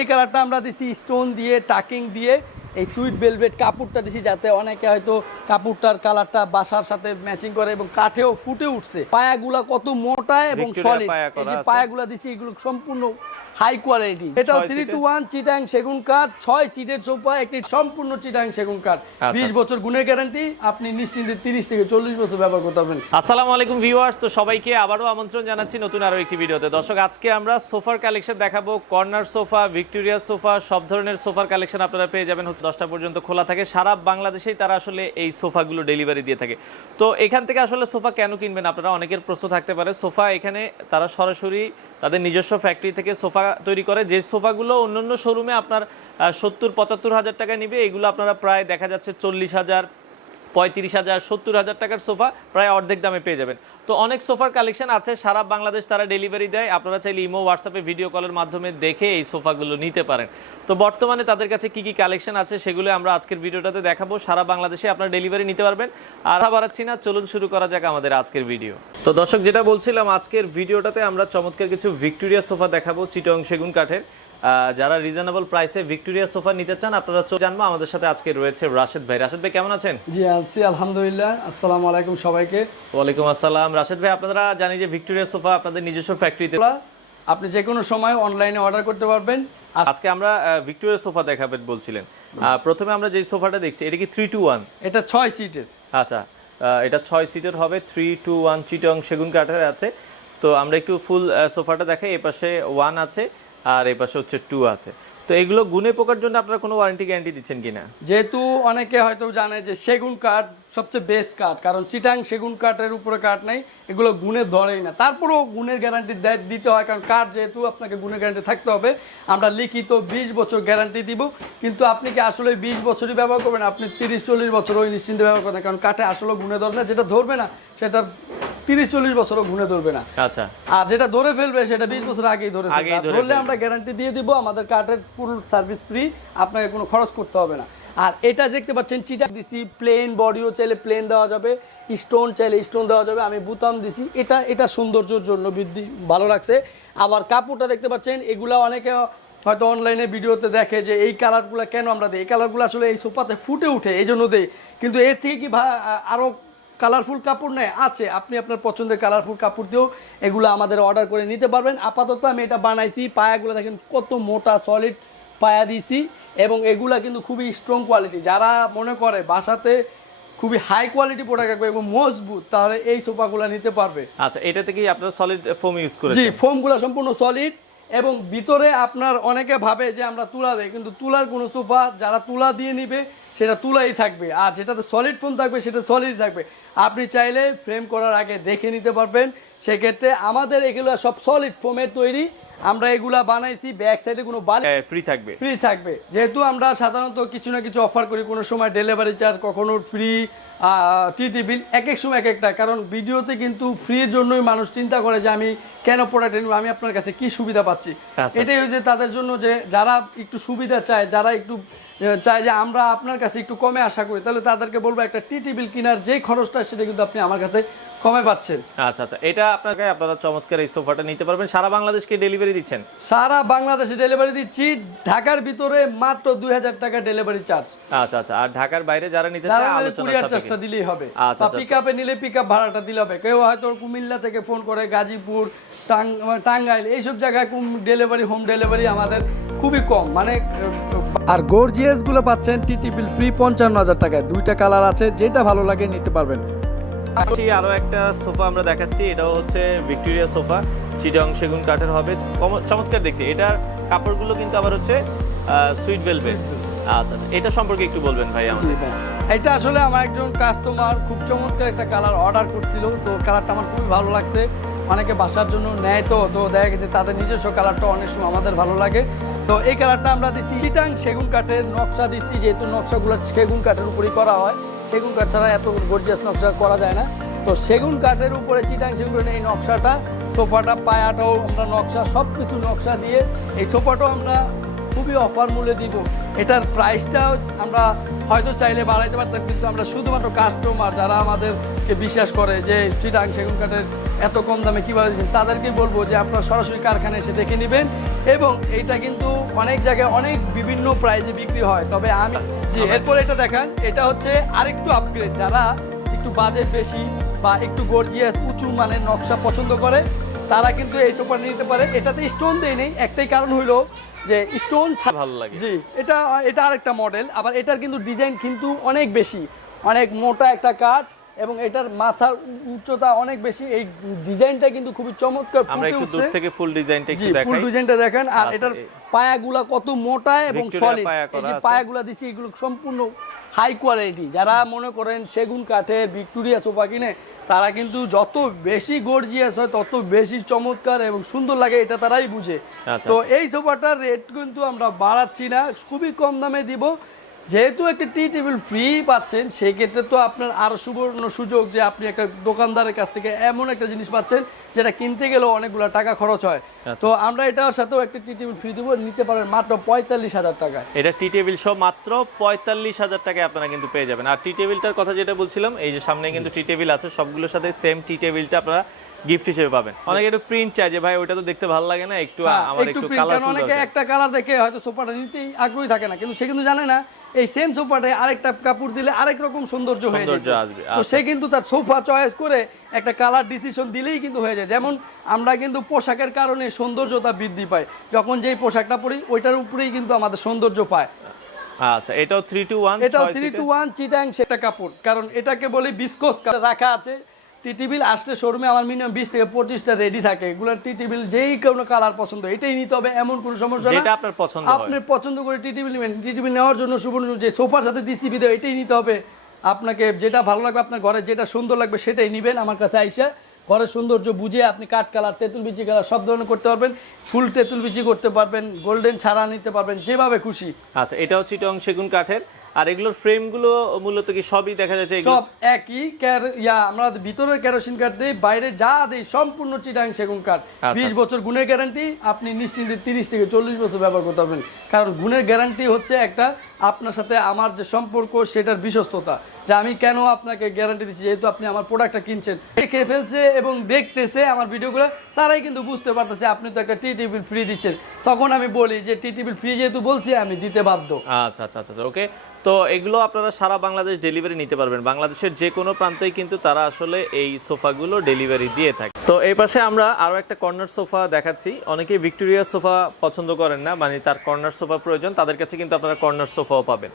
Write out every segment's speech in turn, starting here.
এই কালারটা আমরা দিছি স্টোন দিয়ে টাকিং দিয়ে এই সুইট ভেলভেট কাপড়টা দিছি যাতে অনেকে হয়তো কাপড়টার কালারটা বাসার সাথে ম্যাচিং করে এবং কাঠেও ফুটে উঠছে। পায়াগুলা কত মোটা এবং সলিড, এই যে পায়াগুলা দিছি এগুলো সম্পূর্ণ হাই কোয়ালিটি। এটাও 3-to-1 চিটাং সেগুন কাঠ, 6 সিটের সোফা, একটি সম্পূর্ণ চিটাং সেগুন কাঠ, 20 বছর গুণের গ্যারান্টি। আপনি নিশ্চিন্তে 30 থেকে 40 বছর ব্যবহার করতে পারবেন। আসসালামু আলাইকুম ভিউয়ার্স, তো সবাইকে আবারও আমন্ত্রণ জানাচ্ছি নতুন আরো একটি ভিডিওতে। দর্শক, আজকে আমরা সোফার কালেকশন দেখাবো। কর্নার সোফা, ভিক্টোরিয়া সোফা, সব ধরনের সোফার কালেকশন আপনারা পেয়ে যাবেন। 10টা পর্যন্ত খোলা থাকে। সারা বাংলাদেশেই তারা আসলে এই সোফাগুলো ডেলিভারি দিয়ে থাকে। তো এখান থেকে আসলে সোফা কেন কিনবেন আপনারা, অনেকের প্রশ্ন থাকতে পারে। সোফা এখানে তারা সরাসরি তাদের নিজস্ব ফ্যাক্টরি থেকে সোফা তৈরি করে। যে সোফাগুলো অন্যান্য শোরুমে আপনার 70-75 হাজার টাকা নিবে, এগুলো আপনারা প্রায় দেখা যাচ্ছে 40 হাজার, 35 হাজার, 70 হাজার টাকার সোফা প্রায় অর্ধেক দামে পেয়ে যাবেন। তো অনেক সোফার কালেকশন আছে, সারা বাংলাদেশ তারা ডেলিভারি দেয়। আপনারা চাইলে ইমো, হোয়াটসঅ্যাপে ভিডিও কলের মাধ্যমে দেখে এই সোফাগুলো নিতে পারেন। তো বর্তমানে তাদের কাছে কি কি কালেকশন আছে সেগুলো আমরা আজকের ভিডিওটাতে দেখাবো। সারা বাংলাদেশে আপনারা ডেলিভারি নিতে পারবেন। আর বাড়াচ্ছি না, চলুন শুরু করা যাক আমাদের আজকের ভিডিও। তো দর্শক, যেটা বলছিলাম, আজকের ভিডিওটাতে আমরা চমৎকার কিছু ভিক্টোরিয়া সোফা দেখাবো, চিটং সেগুন কাঠের। যারা রিজনেবল প্রাইসে ভিক্টোরিয়া সোফা নিতে চান আপনারা জানবো। আমাদের সাথে আজকে রয়েছে রাশেদ ভাই। রাশেদ ভাই কেমন আছেন? জি আছি আলহামদুলিল্লাহ। আসসালামু আলাইকুম সবাইকে। ওয়ালাইকুম আসসালাম। রাশেদ ভাই, আপনারা জানি যে ভিক্টোরিয়া সোফা আপনাদের নিজস্ব ফ্যাক্টরিতে, আপনি যে কোনো সময় অনলাইনে অর্ডার করতে পারবেন। আজকে আমরা ভিক্টোরিয়া সোফা দেখাবেন বলছিলেন। প্রথমে আমরা যে সোফাটা দেখছি, এটা কি 3-to-1? এটা 6 সিটের। আচ্ছা, এটা 6 সিটের হবে, 3-to-1 চিটং সেগুন কাঠের আছে। তো আমরা একটু ফুল সোফাটা দেখাই। এই পাশে 1 আছে আর এই পাশে হচ্ছে 2 আছে। তো এগুলো গুনে পোকার জন্য আপনারা কোনো ওয়ারেন্টি গ্যারান্টি দিচ্ছেন কিনা? যেহেতু অনেকে হয়তো জানে যে সেগুন কাঠ সবচেয়ে বেস্ট কাঠ, কারণ চিটাং সেগুন কাঠের উপরে কাঠ নাই, এগুলো গুণে ধরেই না। তারপরেও গুণের গ্যারান্টি দিতে হয়, কারণ কাঠ যেহেতু আপনাকে গুণের গ্যারান্টি থাকতে হবে। আমরা লিখিত 20 বছর গ্যারান্টি দিব, কিন্তু আপনি কি আসলে 20 বছরই ব্যবহার করবেন? আপনি 30-40 বছর ওই নিশ্চিন্তে ব্যবহার করেন, কারণ কাঠে আসলে গুণে ধরে না। যেটা ধরবে না সেটা 30-40 বছরও গুণে ধরবে না। আচ্ছা, আর যেটা ধরে ফেলবে সেটা 20 বছর আগেই ধরে ফেলবে। আমরা গ্যারান্টি দিয়ে দিব, আমাদের কাঠের পুরো সার্ভিস ফ্রি, আপনাকে কোনো খরচ করতে হবে না। আর এটা দেখতে পাচ্ছেন চিটাং দিছি, প্লেন বডিও চাইলে প্লেন দেওয়া যাবে, স্টোন চাইলে স্টোন দেওয়া যাবে। আমি বুতাম দিছি, এটা সৌন্দর্যের জন্য বৃদ্ধি ভালো লাগছে। আবার কাপড়টা দেখতে পাচ্ছেন, এগুলা অনেকে হয়তো অনলাইনে ভিডিওতে দেখে যে এই কালারগুলো কেন আমরা দিই। এই কালারগুলো আসলে এই সোফাতে ফুটে উঠে, এই জন্য দেই। কিন্তু এর থেকে কি আরও কালারফুল কাপড় নেই আছে, আপনি আপনার পছন্দের কালারফুল কাপড় দিয়েও এগুলো আমাদের অর্ডার করে নিতে পারবেন। আপাতত আমি এটা বানাইছি, পায়াগুলো দেখেন কত মোটা সলিড পায়া দিয়েছি, এবং এগুলা কিন্তু খুবই স্ট্রং কোয়ালিটি। যারা মনে করে বাসাতে খুবই হাই কোয়ালিটি প্রোডাক্ট রাখবে এবং মজবুত, তাহলে এই সোফাগুলো নিতে পারবে। আচ্ছা, এটাতে কি আপনারা সলিড ফোম ইউজ করেছেন? জি, ফোমগুলো সম্পূর্ণ সলিড, এবং ভিতরে আপনার অনেকে ভাবে যে আমরা তুলা দেই, কিন্তু তুলার কোনো সোফা যারা তুলা দিয়ে নিবে সেটা তুলাই থাকবে, আর যেটাতে সলিড ফোম থাকবে সেটা সলিড থাকবে। আপনি চাইলে ফ্রেম করার আগে দেখে নিতে পারবেন। সেক্ষেত্রে আমাদের এগুলো সব সলিড ফোমের তৈরি, আমরা এগুলা বানাইছি। ব্যাক সাইডে কোনো ফ্রি থাকবে, যেহেতু আমরা সাধারণত কিছু না কিছু অফার করি। কোনো সময় ডেলিভারি চার্জ, কখনো ফ্রি, টিটি বিল, এক এক সময় এক একটা। কারণ ভিডিওতে কিন্তু ফ্রির জন্যই মানুষ চিন্তা করে যে আমি কেন প্রোডাক্ট নেব, আমি আপনার কাছে কি সুবিধা পাচ্ছি। এটাই হচ্ছে তাদের জন্য, যে যারা একটু সুবিধা চায়, যারা একটু চায় যে আমরা আপনার কাছে একটু কমে আশা করি, তাহলে তাদেরকে বলবো একটা টিটি বিল কেনার যে খরচটা সেটা কিন্তু আপনি আমার কাছে কমে পাচ্ছেন। আচ্ছা আচ্ছা, এটা আপনারা চমৎকার এই সোফাটা নিতে পারবেন। সারা বাংলাদেশকে ডেলিভারি দিচ্ছেন? সারা বাংলাদেশে ডেলিভারি দিচ্ছি। ঢাকার ভিতরে মাত্র 2000 টাকা ডেলিভারি চার্জ। আচ্ছা আচ্ছা, আর ঢাকার বাইরে যারা নিতে চায় কুরিয়ার চার্জটা দিলেই হবে। আচ্ছা, পিকআপে নিলে পিকআপ ভাড়াটা দিলে হবে। কেউ হয়তো কুমিল্লা থেকে ফোন করে, গাজীপুর, টাঙ্গাইল, এইসব জায়গায় ডেলিভারি, হোম ডেলিভারি আমাদের খুবই কম। মানে আর গর্জিয়াস গুলো পাচ্ছেন টিটি বিল ফ্রি 55,000 টাকায়। 2টা কালার আছে, যেটা ভালো লাগে নিতে পারবেন। আরো একটা সোফা আমরা দেখাচ্ছি, এটাও হচ্ছে ভিক্টোরিয়া সোফা, চিটং সেগুন কাঠের হবে, চমৎকার দেখতে। এটার কাপড়গুলো কিন্তু আবার হচ্ছে সুইট ভেলভেট। আচ্ছা আচ্ছা, এটা সম্পর্কে একটু বলবেন ভাই আমাদের। এটা আসলে আমার একজন কাস্টমার খুব চমৎকার একটা কালার অর্ডার করছিল, তো কালারটা আমার খুবই ভালো লাগছে। অনেকে বাসার জন্য নেয়, তো দেখা গেছে তাদের নিজস্ব কালারটা অনেক সময় আমাদের ভালো লাগে। তো এই কালারটা আমরা দিচ্ছি চিটাং সেগুন কাঠের নকশা দিচ্ছি, যেহেতু নকশাগুলো সেগুন কাঠের উপরেই করা হয়। সেগুন কাঠ ছাড়া এত গর্জিয়াস নকশা করা যায় না। তো সেগুন কাঠের উপরে চিটাং সেগুন কাঠের এই নকশাটা, সোফাটা, পায়াটাও আমরা নকশা, সব কিছু নকশা দিয়ে এই সোফাটাও আমরা খুবই অফার মূল্যে দিব। এটার প্রাইসটাও আমরা হয়তো চাইলে বাড়াইতে পারতাম, কিন্তু আমরা শুধুমাত্র কাস্টমার যারা আমাদেরকে বিশ্বাস করে যে চিটাং সেগুন কাঠের এত কম দামে কীভাবে দিচ্ছেন, তাদেরকে বলবো যে আপনারা সরাসরি কারখানায় এসে দেখে নেবেন। এবং এইটা কিন্তু অনেক জায়গায় অনেক বিভিন্ন প্রাইজে বিক্রি হয়, তবে আমি যে এরপর এটা দেখান, এটা হচ্ছে আরেকটু আপগ্রেড। যারা একটু বাজেট বেশি বা একটু গর্জিয়াস উঁচু মানের নকশা পছন্দ করে তারা কিন্তু এই সোফাটা নিতে পারে। এটাতে স্টোন দেয় নেই, একটাই কারণ হইলো যে স্টোন ভালো লাগে। জি, এটা আরেকটা মডেল। আবার এটার কিন্তু ডিজাইন কিন্তু অনেক বেশি, অনেক মোটা একটা কাঠ এবং এটার মাথার উচ্চতা অনেক বেশি। এই ডিজাইনটা কিন্তু খুবই চমৎকার। আমরা একটু দূর থেকে ফুল ডিজাইনটা একটু দেখাই। ফুল ডিজাইনটা দেখেন। আর এটার পায়াগুলা কত মোটা এবং সলিড। এই যে পায়াগুলা দিছি এগুলো সম্পূর্ণ হাই কোয়ালিটি। যারা মনে করেন সেগুন কাঠের ভিক্টোরিয়া সোফা কিনে তারা কিন্তু যত বেশি গর্জিয়াস হয় তত বেশি চমৎকার এবং সুন্দর লাগে, এটা তারাই বুঝে। তো এই সোফাটার রেট কিন্তু আমরা বাড়াচ্ছি না, খুবই কম দামে দিব। যেহেতু একটা টি টেবিল ফ্রি পাচ্ছেন, সেই ক্ষেত্রে তো আপনার আরো সুবর্ণ সুযোগ যে আপনি একটা দোকানদারের কাছ থেকে এমন একটা জিনিস পাচ্ছেন যেটা কিনতে গেলেও অনেকগুলো টাকা খরচ হয়। তো আমরা এটার সাথেও একটা টি টেবিল ফ্রি দেবো, নিতে পারেন মাত্র 45,000 টাকা। এটা টি টেবিল সহ মাত্র 45,000 টাকায় আপনারা কিন্তু পেয়ে যাবেন। আর টি টেবিলটার কথা যেটা বলছিলাম, এই যে সামনে কিন্তু টি টেবিল আছে, সবগুলোর সাথে সেম টি টেবিলটা আপনারা গিফট হিসেবে পাবেন। অনেকে একটু প্রিন্ট চাই যে ভাই ওটা তো দেখতে ভালো লাগে না, একটু আমার একটু কালারফুল। অনেকে একটা কালার দেখে হয়তো সোফাটা নিতেই আগ্রহী থাকে না, কিন্তু সে কিন্তু জানে না এই সেম সোফাটায় আরেকটা কাপড় দিলে আরেক রকম সৌন্দর্য হয়ে যাবে। তো সে কিন্তু তার সোফা চয়েস করে একটা কালার ডিসিশন দিলেই কিন্তু হয়ে যায়। যেমন আমরা কিন্তু পোশাকের কারণে সৌন্দর্যতা বৃদ্ধি পায়, যখন যেই পোশাকটা পরি ওইটার উপরেই কিন্তু আমাদের সৌন্দর্য পায়। আচ্ছা, এটাও 3-to-1, এটাও 3-to-1 চিটাং সেটা কাপড়, কারণ এটাকে বলি বিস্কোস রাখা আছে। টি টেবিল আসলে শোরুমে আমার মিনিমাম 20 থেকে 25টা রেডি থাকে। এগুলোর টি টেবিল যেই কোনো কালার পছন্দ এটাই নিতে হবে, এমন কোনো সমস্যা না। যেটা আপনার পছন্দ হয়, আপনি পছন্দ করে টি টেবিল নেবেন। টি টেবিল নেওয়ার জন্য সুবর্ণ যে সোফার সাথে ডিসিবি দেয় এটাই নিতে হবে। আপনাকে যেটা ভালো লাগবে, আপনার ঘরে যেটা সুন্দর লাগবে সেটাই নেবেন। আমার কাছে আইসা ঘরের সৌন্দর্য বুঝে আপনি কাঠ কালার, তেঁতুল বিচি কালার সব ধরনের করতে পারবেন। ফুল তেঁতুল বিচি করতে পারবেন, গোল্ডেন ছাড়া নিতে পারবেন, যেভাবে খুশি। আচ্ছা, এটাও চিটং সেগুন কাঠের। আর এগুলোর ফ্রেম গুলো মূলত কি সবই দেখা যাচ্ছে সব একই। আমরা ভিতরে কেরোসিন কাঠ দেই, বাইরে যা দেই সম্পূর্ণ চিটাং সেগুন কাঠ। 20 বছর গুণের গ্যারান্টি, আপনি নিশ্চিন্তে 30 থেকে 40 বছর ব্যবহার করতে পারবেন। কারণ গুণের গ্যারান্টি হচ্ছে একটা আপনার সাথে আমার যে সম্পর্ক সেটার বিশ্বস্ততা, যে আমি কেন আপনাকে গ্যারান্টি দিচ্ছি, যেহেতু আপনি আমার প্রোডাক্টটা কিনছেন, দেখে ফেলছে এবং দেখতেছে আমার ভিডিওগুলো, তারাই কিন্তু বুঝতে পারতেছে আপনি তো একটা টি টেবিল ফ্রি দিচ্ছেন। তখন আমি বলি যে টি টেবিল ফ্রি যেহেতু বলছি আমি দিতে বাধ্য। আচ্ছা আচ্ছা আচ্ছা, ওকে। তো এগুলো আপনারা সারা বাংলাদেশ ডেলিভারি নিতে পারবেন। বাংলাদেশের যে কোনো প্রান্তেই কিন্তু তারা আসলে এই সোফাগুলো ডেলিভারি দিয়ে থাকে। তো এই পাশে আমরা আরো একটা কর্নার সোফা দেখাচ্ছি। অনেকেই ভিক্টোরিয়া সোফা পছন্দ করেন না, মানে তার কর্নার সোফা প্রয়োজন, তাদের কাছে কিন্তু আপনারা কর্নার সোফাও পাবেন।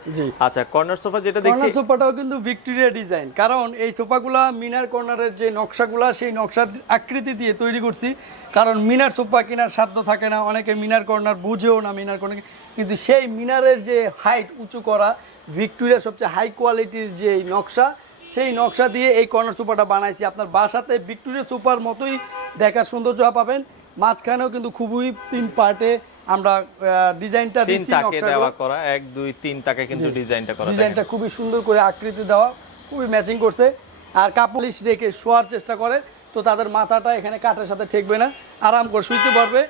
আচ্ছা, কর্নার সোফা যেটা দেখছি, কর্নার সোফাটাও কিন্তু ভিক্টোরিয়া ডিজাইন, কারণ এই সোফাগুলা মিনার কর্নারের যে নকশাগুলা সেই নকশার আকৃতি দিয়ে তৈরি করছি। কারণ মিনার সোফা কেনার সাধ্য থাকে না, অনেকে মিনার কর্নার বুঝেও না মিনার কর্নার, কিন্তু সেই মিনারের যে হাইট উঁচু করা ভিক্টোরিয়া সবচেয়ে হাই কোয়ালিটির যে নকশা, সেই নকশা দিয়ে এই কর্নার সোফাটা বানাইছি। আপনার বাসাতে ভিক্টোরিয়া সোফার মতোই দেখার সৌন্দর্য পাবেন। মাঝখানেও কিন্তু খুবই 3 পার্টে আমরা ডিজাইনটা দিয়েছি, নকশা দেওয়া করা 1 2 3 তাকে কিন্তু ডিজাইনটা করা, ডিজাইনটা খুবই সুন্দর করে আকৃতি দেওয়া, খুবই ম্যাচিং করছে। আর কাপড় রেখে শোয়ার চেষ্টা করে, তো তাদের মাথাটা এখানে কাঠের সাথে ঠেকবে না, আরাম করে শুইতে পারবে।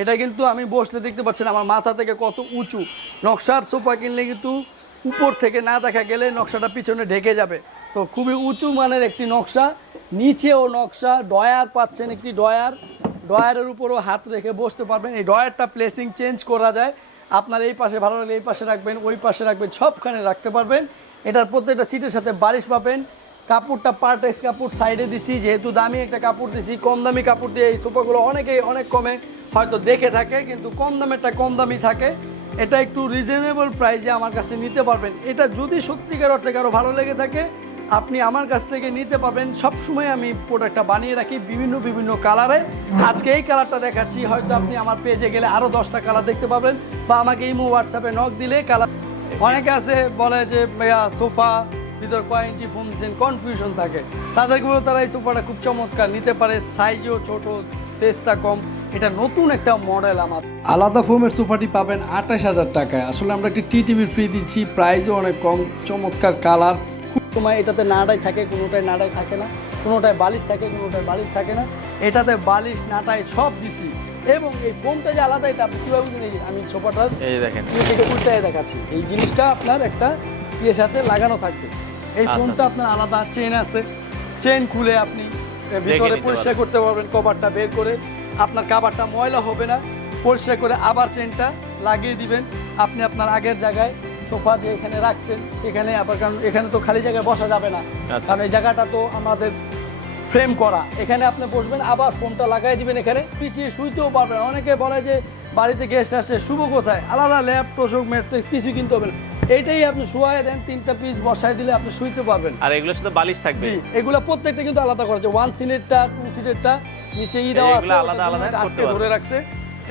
এটা কিন্তু আমি বসলে দেখতে পাচ্ছেন আমার মাথা থেকে কত উঁচু। নকশার সোফা কিনলে কিন্তু উপর থেকে না দেখা গেলে নকশাটা পিছনে ঢেকে যাবে। তো খুবই উঁচু মানের একটি নকশা, নিচেও নকশা, ডয়ার পাচ্ছেন একটি ডয়ারের উপরও হাত রেখে বসতে পারবেন। এই ডয়ারটা প্লেসিং চেঞ্জ করা যায়, আপনার এই পাশে ভালো লাগলে এই পাশে রাখবেন, ওই পাশে রাখবেন, সবখানে রাখতে পারবেন। এটার প্রত্যেকটা সিটের সাথে বালিশ পাবেন। কাপড়টা পার্টেক্স কাপড় সাইডে দিছি, যেহেতু দামি একটা কাপড় দিছি। কম দামি কাপড় দিয়ে এই সোফাগুলো অনেকেই অনেক কমে হয়তো দেখে থাকে, কিন্তু কম দামেরটা কম দামি থাকে। এটা একটু রিজনেবল প্রাইসে আমার কাছ থেকে নিতে পারবেন। এটা যদি সত্যিকার অর্থে কারো ভালো লেগে থাকে আপনি আমার কাছ থেকে নিতে পারবেন। সবসময় আমি প্রোডাক্টটা বানিয়ে রাখি বিভিন্ন কালারে। আজকে এই কালারটা দেখাচ্ছি, হয়তো আপনি আমার পেজে গেলে আরও 10টা কালার দেখতে পাবেন, বা আমাকে ইমো হোয়াটসঅ্যাপে নক দিলে কালার। অনেকে আছে বলে যে সোফা ভিতর কোয়ালিটি ফোমসেন কনফিউশন থাকে, তাদেরকে বলে তারা এই সোফাটা খুব চমৎকার নিতে পারে, সাইজও ছোট, স্পেসটা কম। এটা নতুন একটা মডেল। আমার আলাদা ফোমের সোফাটি পাবেন 28,000 টাকায়। আসলে আমরা একটি টি টিভি ফ্রি দিচ্ছি, প্রাইসও অনেক কম, চমৎকার কালার। খুব সময় এটাতে নাড়াই থাকে, কোনোটায় নাড়াই থাকে না, কোনোটায় বালিশ থাকে, কোনোটায় বালিশ থাকে না। এটাতে বালিশ নাটাই সব দিছি। এবং এই ফোমটা যে আলাদা, এটা আপনি কীভাবে বুঝেন? আমি সোফাটা দেখেন উল্টায় দেখাচ্ছি। এই জিনিসটা আপনার একটা ইয়ের সাথে লাগানো থাকবে। এই ফোমটা আপনার আলাদা চেন আছে, চেন খুলে আপনি ভিতরে নিতে পরিষ্কার করতে পারবেন কভারটা বের করে, আপনার কাভারটা ময়লা হবে না, পরিষ্কার করে আবার চেনটা লাগিয়ে দিবেন। আপনি আপনার আগের জায়গায় সোফা যে এখানে রাখছেন সেখানে আবার, কারণ এখানে তো খালি জায়গায় বসা যাবে না, আচ্ছা। কারণ এই জায়গাটা তো আমাদের ফ্রেম করা, এখানে আপনি বসবেন আবার ফোনটা লাগাই দিবেন, এখানে পিছিয়ে শুইতেও পারবেন। অনেকে বলে যে বাড়িতে গেস্ট আসে শুভ কোথায়, আলাদা ল্যাপ তোষক ম্যাট্রিক্স কিছু কিনতে হবে না, এইটাই আপনি শুয়াই দেন, 3টা পিস বসায় দিলে আপনি শুইতে পারবেন। আর এগুলোর সাথে বালিশ থাকবে? জি, এগুলা প্রত্যেকটা কিন্তু আলাদা করা আছে, 1 সিটেরটা 2 সিটেরটা নিচে দেওয়া আছে, এগুলো আলাদা আলাদা করতে আটকে পারবেন। ধরে রাখছে,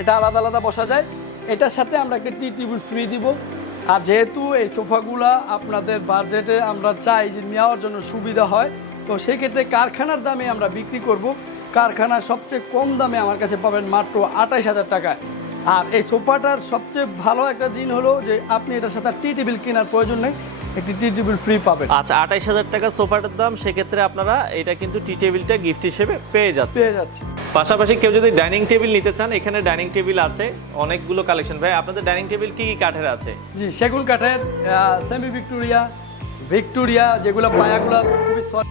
এটা আলাদা আলাদা বসা যায়। এটার সাথে আমরা একটা টি টেবিল ফ্রি দিব। আর যেহেতু এই সোফাগুলা আপনাদের বাজেটে আমরা চাই যে নেওয়ার জন্য সুবিধা হয়, তো সেই ক্ষেত্রে কারখানার দামে আমরা বিক্রি করব। কারখানার সবচেয়ে কম দামে আমার কাছে পাবেন মাত্র 28,000 টাকায়। আর এই সোফাটার সবচেয়ে ভালো একটা দিন হলো যে আপনি এটার সাথে টি টেবিল কেনার প্রয়োজন নেই, একটি টি টেবিল ফ্রি পাবেন। আচ্ছা, 28,000 টাকা সোফাটার দাম, সেক্ষেত্রে আপনারা এটা কিন্তু টি টেবিলটা গিফট হিসেবে পেয়ে যাচ্ছে। পাশাপাশি কেউ যদি ডাইনিং টেবিল নিতে চান, এখানে ডাইনিং টেবিল আছে অনেকগুলো কালেকশন। ভাই আপনাদের ডাইনিং টেবিল কি কি কাঠের আছে? জি, সেগুন কাঠের, সেমি ভিক্টোরিয়া, ভিক্টোরিয়া, যেগুলো পায়াগুলো খুবই সফট।